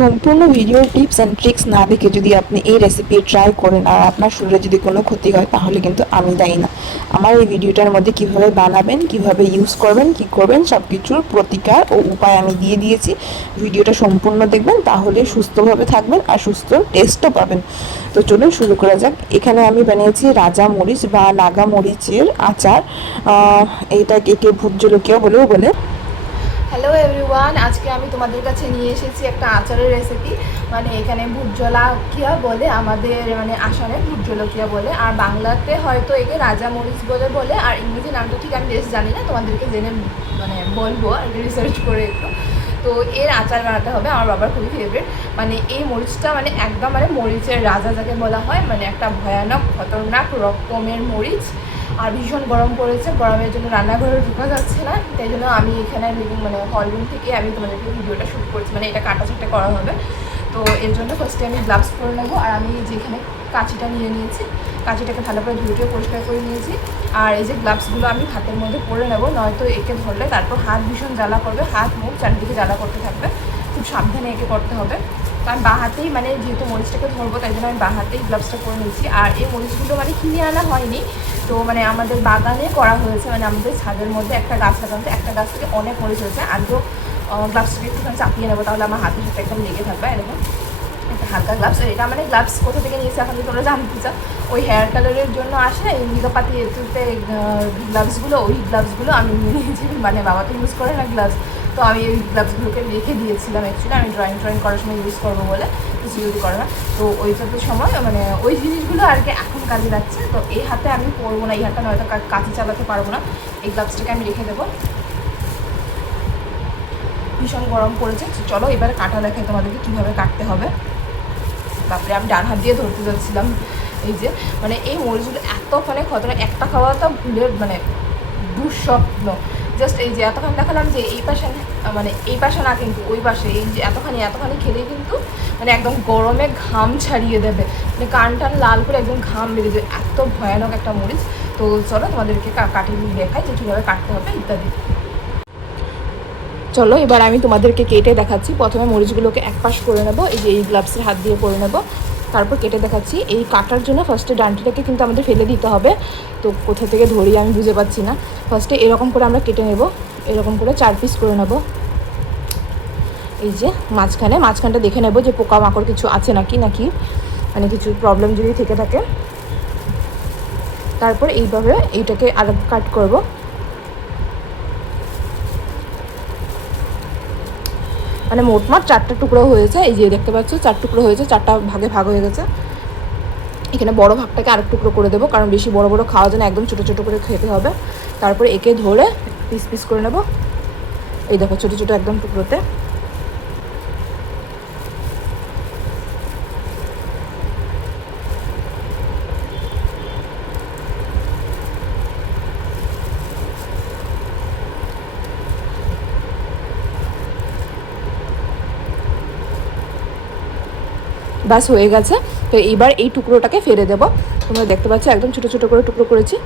সম্পূর্ণ ভিডিওর tips and tricks না দেখে যদি আপনি এই রেসিপি ট্রাই করেন আর আপনার শরীরে যদি কোনো ক্ষতি হয় তাহলে কিন্তু আমি দায়ী না। আমার এই ভিডিওটার মধ্যে কিভাবে বানাবেন, কিভাবে ইউজ করবেন, কি করবেন সব কিছুর প্রতিকার ও উপায় আমি দিয়ে দিয়েছি। ভিডিওটা সম্পূর্ণ দেখবেন, তাহলে সুস্থভাবে থাকবেন আর সুস্থ টেস্টও পাবেন। তো চলুন শুরু করা যাক। এখানে আমি বানিয়েছি রাজা মরিচ বা নাগা মরিচের আচার। এইটাকে কেউ ভূত জলকীয় বলেও বলে। হ্যালো এভরিওয়ান, আজকে আমি তোমাদের কাছে নিয়ে এসেছি একটা আচারের রেসিপি। মানে এখানে ভূত জলকিয়া বলে, আমাদের মানে আসামে ভূত জলকিয়া বলে, আর বাংলাতে হয়তো একে রাজা মরিচ বলে, আর ইংরেজি নামটা ঠিক আমি বেশ জানি না, তোমাদেরকে জেনে মানে বলবো আর রিসার্চ করে একটু। তো এর আচার বানাতে হবে, আমার বাবার খুবই ফেভারিট। মানে এই মরিচটা মানে একদম মানে মরিচের রাজা যাকে বলা হয়, মানে একটা ভয়ানক খতরনাক রকমের মরিচ। আর ভীষণ গরম পড়েছে, গরমের জন্য রান্নাঘরে ঢোকা যাচ্ছে না, তাই জন্য আমি এখানে মানে হল রুম থেকে আমি তোমাদেরকে ভিডিওটা শ্যুট করছি। মানে এটা কাটাছাটা করা হবে, তো এর জন্য ফার্স্টে আমি গ্লাভস পরে নেবো। আর আমি যেখানে কাঁচিটা নিয়ে নিয়েছি, কাঁচিটাকে ভালো করে ধুয়ে পরিষ্কার করে নিয়েছি। আর এই যে গ্লাভসগুলো আমি হাতের মধ্যে পরে নেবো, নয়তো একে ধরলে তারপর হাত ভীষণ জ্বালা করবে, হাত মুখ চারদিকে জ্বালা করতে থাকবে। খুব সাবধানে একে করতে হবে। তো আমি বাঁ হাতেই মানে যেহেতু মরিচটাকে ধরবো, তাই জন্য আমি বাঁ হাতেই গ্লাভসটা পরে নিয়েছি। আর এই মরিচগুলো মানে কিনে আনা হয়নি, তো মানে আমাদের বাগানে করা হয়েছে। মানে আমাদের ছাদের মধ্যে একটা গাছ লাগানো, একটা গাছ থেকে অনেক মরিচ হয়েছে। আজও গ্লাভসটাকে একটুখানি চাপিয়ে নেবো, তাহলে আমার হাতের সাথে একদম লেগে থাকবে। এরকম একটা হালকা গ্লাভস। এটা মানে গ্লাভস কোথা থেকে নিয়েছি এখন যদি তোমরা জানতে চাও, ওই হেয়ার কালারের জন্য আসে না ইন্দিকাপাতি এতুতে গ্লাভসগুলো, ওই গ্লাভসগুলো আমি নিয়ে নিয়েছি। মানে বাবা তো ইউজ করে না গ্লাভস, তো আমি ওই গ্লাভসগুলোকে রেখে দিয়েছিলাম। অ্যাকচুয়ালি আমি ড্রয়িং করার সময় ইউজ করবো বলে, কিছু ইউজ করে না। তো ওইটাতে সময় মানে ওই জিনিসগুলো আর কি এখন কাজে লাগছে। তো এই হাতে আমি পরবো না, এই হাতটা নয়তো কাঁচি চালাতে পারবো না। এই গ্লাভসটাকে আমি রেখে দেবো। ভীষণ গরম পড়েছে। চলো এবার কাটা দেখাই তোমাদেরকে কীভাবে কাটতে হবে। তারপরে আমি ডান হাত দিয়ে ধরতে যাচ্ছিলাম। এই যে মানে এই মরিচগুলো এতখানে খতরনাক, একটা খাওয়াটা ভুলের মানে দুঃস্বপ্ন। জাস্ট এই যে এতখানি দেখালাম যে এই পাশে, মানে এই পাশে না কিন্তু ওই পাশে, এই যে এতখানি খেলেই কিন্তু মানে একদম গরমে ঘাম ছাড়িয়ে দেবে, মানে কান টান লাল করে একদম ঘাম বেরিয়ে যাবে, এত ভয়ানক একটা মরিচ। তো চলো তোমাদেরকে কাটিয়ে দেখাই যে কীভাবে কাটতে হবে ইত্যাদি। চলো এবার আমি তোমাদেরকে কেটে দেখাচ্ছি। প্রথমে মরিচগুলোকে এক পাশ করে নেবো, এই যে এই গ্লাভসের হাত দিয়ে করে নেবো, তারপর কেটে দেখাচ্ছি। এই কাটার জন্য ফার্স্টে ডান্টিটাকে কিন্তু আমাদের ফেলে দিতে হবে। তো কোথা থেকে ধরি আমি বুঝে পাচ্ছি না। ফার্স্টে এরকম করে আমরা কেটে নেব, এরকম করে 4 পিস করে নেব। এই যে মাঝখানটা দেখে নেব যে পোকামাকড় কিছু আছে নাকি মানে কিছু প্রবলেম যদি থেকে থাকে। তারপর এইভাবে এইটাকে আর কাট করব। মানে মোটমাট 4টা টুকরো হয়েছে, এই যে দেখতে পাচ্ছ 4 টুকরো হয়েছে, 4টা ভাগে ভাগ হয়ে গেছে। এখানে বড় ভাগটাকে আরেক টুকরো করে দেবো, কারণ বেশি বড় খাওয়া যায় না, একদম ছোটো ছোটো করে খেতে হবে। তারপরে একে ধরে পিস পিস করে নেব। এই দেখো ছোটো ছোটো একদম টুকরোতে। ব্যাস হয়ে গেছে। তো এইবার এই টুকরোটাকে ফেলে দেবো। তোমরা দেখতে পাচ্ছ একদম ছোটো ছোটো করে টুকরো করেছি।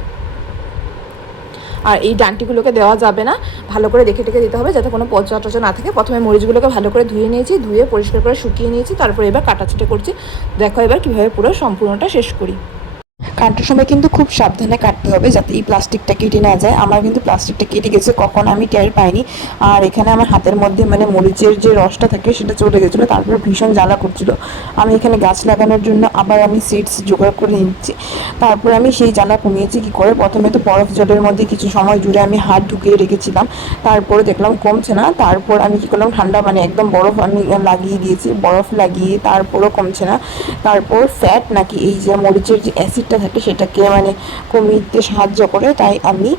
আর এই ডান্টিগুলোকে দেওয়া যাবে না, ভালো করে দেখে দিতে হবে যাতে কোনো পচা টচা না থাকে। প্রথমে মরিচগুলোকে ভালো করে ধুয়ে নিয়েছি, ধুয়ে পরিষ্কার করে শুকিয়ে নিয়েছি, তারপরে এবার কাটাছাটা করছি। দেখো এবার কীভাবে পুরো সম্পূর্ণটা শেষ করি। কাটার সময় কিন্তু খুব সাবধানে কাটতে হবে যাতে এই প্লাস্টিকটা কেটে না যায়। আমার কিন্তু প্লাস্টিকটা কেটে গেছে, কখন আমি টের পাইনি। আর এখানে আমার হাতের মধ্যে মানে মরিচের যে রসটা থাকে সেটা চলে গেছিলো, তারপর ভীষণ জ্বালা করছিল। আমি এখানে গাছ লাগানোর জন্য আবার আমি সিডস জোগাড় করে নিচ্ছি। তারপর আমি সেই জ্বালা কমিয়েছি কী করে, প্রথমে তো বরফ জলের মধ্যে কিছু সময় জুড়ে আমি হাত ঢুকিয়ে রেখেছিলাম। তারপরে দেখলাম কমছে না, তারপর আমি কী করলাম, ঠান্ডা মানে একদম বরফ আমি লাগিয়ে দিয়েছি। বরফ লাগিয়ে তারপরও কমছে না। তারপর ফ্যাট নাকি এই যে মরিচের যে অ্যাসিডটা থাকে সেটাকে মানে কমিয়ে সাহায্য করে, তাই আমি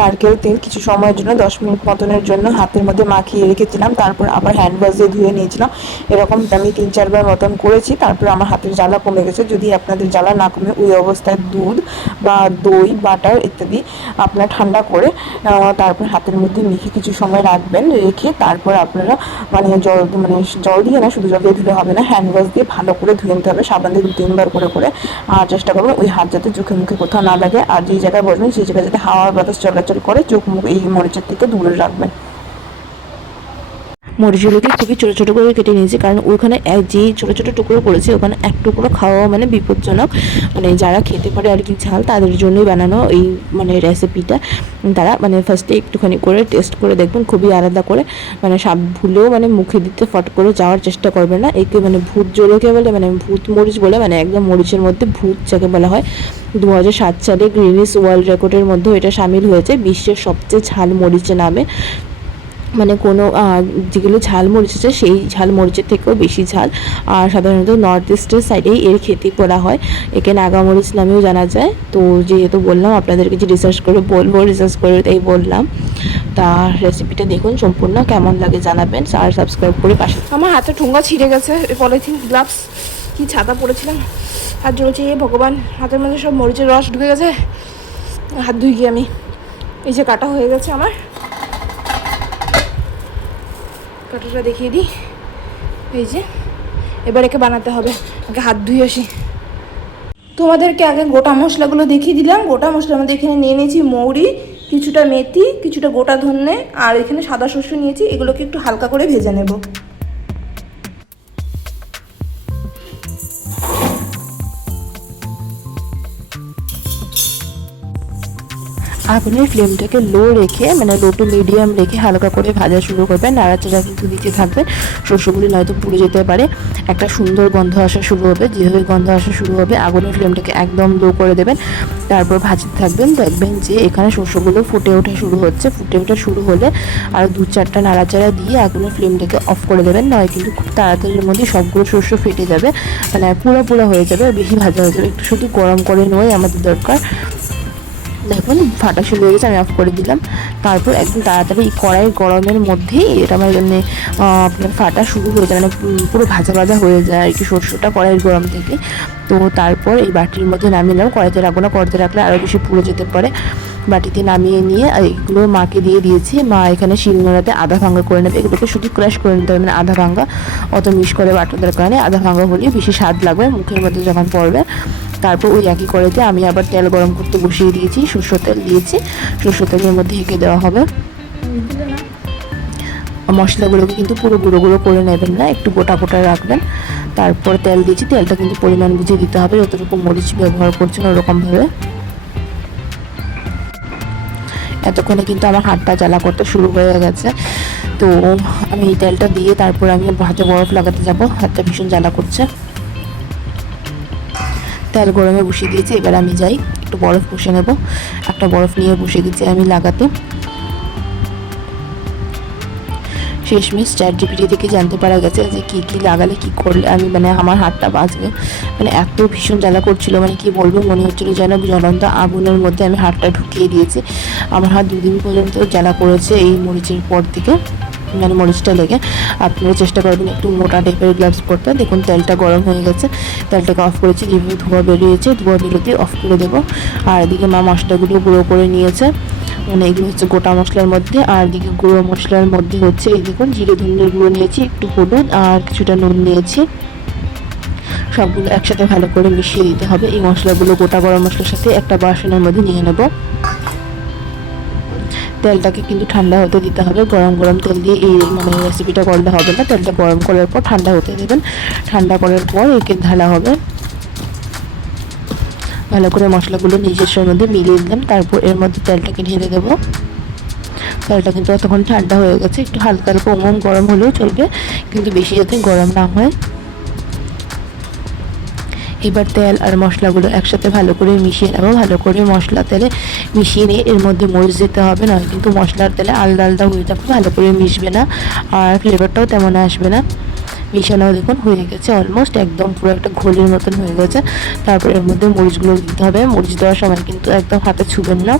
নারকেল তেল কিছু সময়ের জন্য 10 মিনিট মতনের জন্য হাতের মধ্যে মাখিয়ে রেখেছিলাম। তারপর আবার হ্যান্ড ওয়াশ দিয়ে ধুয়ে নিয়েছিলাম। এরকম আমি 3-4 বার মতন করেছি। তারপর আমার হাতের জ্বালা কমে গেছে। যদি আপনাদের জ্বালা না কমে, ওই অবস্থায় দুধ বা দই, বাটার ইত্যাদি আপনার ঠান্ডা করে তারপর হাতের মধ্যে মেখে কিছু সময় রাখবেন। রেখে তারপর আপনারা মানে জল দিয়ে না, শুধু জল দিয়ে ধুলে হবে না, হ্যান্ড ওয়াশ দিয়ে ভালো করে ধুয়ে নিতে হবে, সাবান দিয়ে 2-3 বার করে। আর চেষ্টা করবেন ওই হাত যাতে চোখে মুখে কোথাও না লাগে, আর যেই জায়গায় বসবেন সেই জায়গায় যাতে হাওয়ার বাতাস চলাচল করে, চোখ মুখ এই মরিচের থেকে দূরে রাখবেন। মরিচগুলোকে খুবই ছোটো ছোটো করে কেটে নিয়েছি, কারণ ওখানে যে ছোটো ছোটো টুকরো করেছে ওখানে এক টুকরো খাওয়া মানে বিপজ্জনক, মানে যারা খেতে পারে আর কি ঝাল তাদের জন্যই বানানো এই মানে রেসিপিটা। তারা মানে ফার্স্টে একটুখানি করে টেস্ট করে দেখবেন, খুবই আলাদা করে, মানে সব ভুলেও মানে মুখে দিতে ফট করে যাওয়ার চেষ্টা করবে না। একে মানে ভূত জলকে বলে, মানে ভূত মরিচ বলে, মানে একদম মরিচের মধ্যে ভূত যাকে বলা হয়। 2007 সালে গ্রিনিস ওয়ার্ল্ড রেকর্ডের মধ্যে এটা সামিল হয়েছে বিশ্বের সবচেয়ে ঝাল মরিচের নামে। মানে কোনো যেগুলো ঝাল মরিচ আছে সেই ঝাল মরিচের থেকেও বেশি ঝাল। আর সাধারণত নর্থ ইস্টের সাইডেই এর খেতে করা হয়, একে নাগা মরিচ নামেও জানা যায়। তো যেহেতু বললাম আপনাদেরকে যে রিসার্চ করে বলবো, রিসার্চ করে তাই বললাম। তা রেসিপিটা দেখুন, সম্পূর্ণ কেমন লাগে জানাবেন, আর সাবস্ক্রাইব করে পাশে। আমার হাতে ঠোঙ্গা ছিঁড়ে গেছে, পলিথিন গ্লাভস কি ছাতা পরেছিলাম, হাত জ্বলছে, ভগবান হাতের মধ্যে সব মরিচের রস ঢুকে গেছে। হাত ধুই গিয়ে আমি, এই যে কাটা হয়ে গেছে আমার, কাটাটা দেখিয়ে দিই। এই যে এবার একে বানাতে হবে, আগে হাত ধুয়ে আসি। তোমাদেরকে আগে গোটা মশলাগুলো দেখিয়ে দিলাম। গোটা মশলার মধ্যে এখানে নিয়ে নিয়েছি মৌরি, কিছুটা মেথি, কিছুটা গোটা ধনে, আর এখানে সাদা শস্য নিয়েছি। এগুলোকে একটু হালকা করে ভেজে নেব। আগুনের ফ্লেমটাকে লো রেখে, মানে লো টু মিডিয়াম রেখে হালকা করে ভাজা শুরু করবেন। নাড়াচাড়া কিন্তু দিতে থাকবে, শস্যগুলি নয়তো পুড়ে যেতে পারে। একটা সুন্দর গন্ধ আসা শুরু হবে, যেভাবে গন্ধ আসা শুরু হবে আগুনের ফ্লেমটাকে একদম লো করে দেবেন। তারপর ভাজতে থাকবেন, দেখবেন যে এখানে শস্যগুলো ফুটে ওঠা শুরু হচ্ছে। ফুটে ওঠা শুরু হলে আর 2-4টা নাড়াচাড়া দিয়ে আগুনের ফ্লেমটাকে অফ করে দেবেন, নয় কিন্তু খুব তাড়াতাড়ির মধ্যে সবগুলো শস্য ফেটে যাবে, মানে পুরো পুরো হয়ে যাবে, বেশি ভাজা হয়ে যাবে। একটু শুধু গরম করে নেওয়াই আমাদের দরকার। দেখুন ফাটা শুরু হয়ে গেছে, আমি অফ করে দিলাম। তারপর একদম তাড়াতাড়ি কড়াই গরমের মধ্যেই এটা আমার মানে আপনার ফাটা শুরু হয়ে যায়, মানে পুরো ভাজা ভাজা হয়ে যায় আর কি শস্যটা কড়াইয়ের গরম থেকে। তো তারপর এই বাটির মধ্যে নামিয়ে নিলাম, কড়াইতে রাখবো না, কড়াইতে রাখলে আরও বেশি পুড়ে যেতে পারে। বাটিতে নামিয়ে নিয়ে এগুলো মাকে দিয়ে দিয়েছি। মা এখানে শিলনোড়াতে আধা ভাঙা করে নেবে, এগুলোকে শুধু ক্রাশ করে নিতে হবে, মানে আধা ভাঙা, অত মিশ করে বাটার দরকার নেই, আধা ভাঙা হলেই বেশি স্বাদ লাগবে মুখের মধ্যে যখন পড়বে। তারপর ওই একই কড়াইতে আমি আবার তেল গরম করতে বসিয়ে দিয়েছি, সরষের তেল দিয়েছি, সরষের তেলের মধ্যে হেঁকে দেওয়া হবে। মশলাগুলোকে কিন্তু পুরো গুঁড়ো গুঁড়ো করে নেবেন না, একটু গোটা গোটা রাখবেন। তারপর তেল দিয়েছি, তেলটা কিন্তু পরিমাণ বুঝে দিতে হবে, যতটুকু মরিচ ব্যবহার করছেন ওরকমভাবে। এতক্ষণে কিন্তু আমার হাতটা জ্বালা করতে শুরু হয়ে গেছে। তো আমি এই তেলটা দিয়ে তারপর আমি হাতে বরফ লাগাতে যাব, হাতটা ভীষণ জ্বালা করছে। তেল গরমে বসিয়ে দিয়েছি, এবার আমি যাই একটু বরফ বসে নেব। একটা বরফ নিয়ে বসিয়ে দিচ্ছি আমি লাগাতে। শেষমেশ ChatGPT থেকে জানতে পারা গেছে যে কী কী লাগালে কী করলে আমি মানে আমার হাতটা বাঁচবে। মানে এত ভীষণ জ্বালা করছিল, মানে কি বলবো, মনে হচ্ছিলো যেন জ্বলন্ত আগুনের মধ্যে আমি হাতটা ঢুকিয়ে দিয়েছি। আমার হাত 2 দিন পর্যন্ত জ্বালা করেছে এই মরিচের পর থেকে, মানে মরিচটা লেগে। আপনারা চেষ্টা করবেন একটু মোটা টাইপের গ্লাভস পরতে। দেখুন তেলটা গরম হয়ে গেছে, তেলটাকে অফ করেছি, যেভাবে ধোঁয়া বেরিয়েছে ধোঁয়া বেরোতে অফ করে দেবো। আর এদিকে মা মশলাগুলো গুঁড়ো করে নিয়েছে, মানে এগুলো হচ্ছে গোটা মশলার মধ্যে। আর এদিকে গুঁড়ো মশলার মধ্যে হচ্ছে এই দেখুন জিরে ধনিয়ার গুঁড়ো নিয়েছি, একটু হলুদ আর কিছুটা নুন নিয়েছি। সবগুলো একসাথে ভালো করে মিশিয়ে দিতে হবে। এই মশলাগুলো গোটা গরম মশলার সাথে একটা বাসনের মধ্যে নিয়ে নেব। তেলটাকে কিন্তু ঠান্ডা হতে দিতে হবে, গরম গরম তেল দিয়ে এই মানে রেসিপিটা করলে হবে না। তেলটা গরম করার পর ঠান্ডা হতে দেবেন, ঠান্ডা করার পর একে ঢালা হবে। ভালো করে মশলাগুলো নিজস্বের মধ্যে মিলিয়ে দিলাম, তারপর এর মধ্যে তেলটাকে ঢেলে দেবো। তেলটা কিন্তু তখন ঠান্ডা হয়ে গেছে, একটু হালকা হালকা গরম হলেও চলবে, কিন্তু বেশি যাতে গরম না হয়। এবার তেল আর মশলাগুলো একসাথে ভালো করে মিশিয়ে নেবো। ভালো করে মশলা তেলে মিশিয়ে নিয়ে এর মধ্যে মরিচ দিতে হবে, নয় কিন্তু মশলার তেলে আলাদা আলাদা হয়ে যাবে, ভালো করে মিশবে না আর ফ্লেভারটাও তেমন আসবে না। মিশানো দেখুন হয়ে গেছে, অলমোস্ট একদম পুরো একটা ঘোলের মতন হয়ে গেছে। তারপর এর মধ্যে মরিচগুলো দিতে হবে। মরিচ দেওয়ার সময় কিন্তু একদম হাতে ছুবেন না,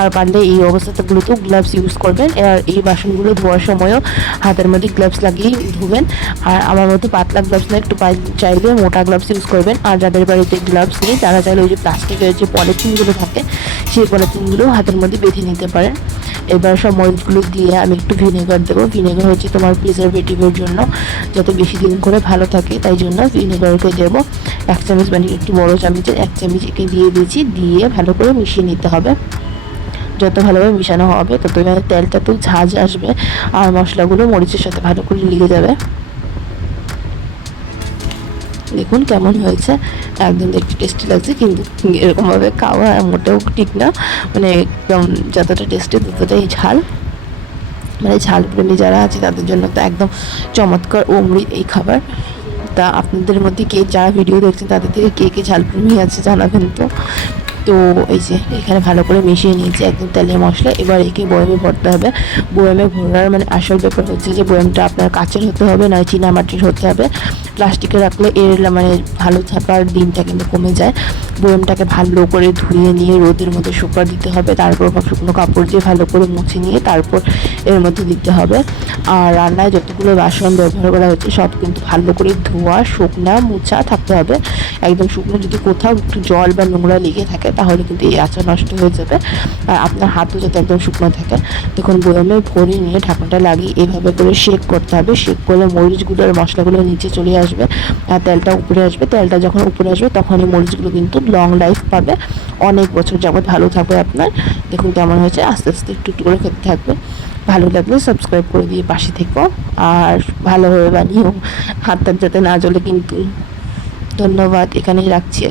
আর পারলে এই অবস্থাগুলোতেও গ্লাভস ইউজ করবেন। আর এই বাসনগুলো ধোয়ার সময়ও হাতের মধ্যে গ্লাভস লাগিয়ে ধুবেন। আর আমার মধ্যে পাতলা গ্লাভস না, একটু চাইলে মোটা গ্লাভস ইউজ করবেন। আর যাদের বাড়িতে গ্লাভস নেই তারা চাইলে ওই যে প্লাস্টিকের যে পলিথিনগুলো থাকে সেই পলিথিনগুলো হাতের মধ্যে বেঁধে নিতে পারেন। এবার সব মরিচগুলো দিয়ে আমি একটু ভিনেগার দেবো। ভিনেগার হচ্ছে তোমার প্রিজারভেটিভের জন্য, যাতে বেশি দিন করে ভালো থাকে, তাই জন্য ভিনেগারকে দেবো 1 চামচ, মানে একটু বড়ো চামচের 1 চামচ একে দিয়ে দিয়েছি। দিয়ে ভালো করে মিশিয়ে নিতে হবে। যত ভালোভাবে মিশানো হবে তত মানে তেলটাতেও ঝাঁঝ আসবে আর মশলাগুলো মরিচের সাথে ভালো করে লেগে যাবে। দেখুন কেমন হয়েছে, একদম দেখতে টেস্টি লাগছে, কিন্তু এরকমভাবে খাওয়া মোটেও ঠিক না, মানে একদম যতটা টেস্টি ততটাই ঝাল। মানে ঝাল প্রেমী যারা আছে তাদের জন্য তো একদম চমৎকার অমৃত এই খাবার। তা আপনাদের মধ্যে কে যারা ভিডিও দেখছেন তাদের থেকে কে কে ঝাল প্রেমী আছে জানাবেন তো। তো এই যে এখানে ভালো করে মিশিয়ে নিয়েছি একদম তেলের মশলা। এবার একে বয়ামে ভরতে হবে। বয়ামে ভরার মানে আসল ব্যাপার হচ্ছে যে বয়ামটা আপনার কাচের হতে হবে, নয় চীনামাটির হতে হবে। প্লাস্টিকে রাখলে এর মানে ভালো থাকার দিনটা কিন্তু কমে যায়। বয়ামটাকে ভালো করে ধুয়ে নিয়ে রোদের মধ্যে শুকনো দিতে হবে, তারপর শুকনো কাপড় দিয়ে ভালো করে মুছে নিয়ে তারপর এর মধ্যে দিতে হবে। আর রান্নায় যতগুলো বাসন ব্যবহার করা হচ্ছে সব কিন্তু ভালো করে ধোয়া, শুকনা, মোছা থাকতে হবে। একদম শুকনো, যদি কোথাও একটু জল বা নোংরা লেগে থাকে তাহলে কিন্তু এই আচার নষ্ট হয়ে যাবে। আর আপনার হাতও যাতে একদম শুকনো থাকে। দেখুন বয়ামে ভরে নিয়ে ঢাকনাটা লাগিয়ে এভাবে করে শেক করতে হবে। শেক করলে মরিচগুলো আর মশলাগুলো নিচে চলে আসবে আর তেলটা উপরে আসবে। তেলটা যখন উপরে আসবে তখন এই মরিচগুলো কিন্তু লং লাইফ পাবে, অনেক বছর যাবত ভালো থাকবে আপনার। দেখুন কেমন হয়েছে, আস্তে আস্তে একটু একটু করে খেতে থাকবে। ভালো লাগলে সাবস্ক্রাইব করে দিয়ে পাশে থেকো আর ভালোভাবে বানিও, হাতটা যাতে না জ্বলে কিন্তু। ধন্যবাদ, এখানেই রাখছি।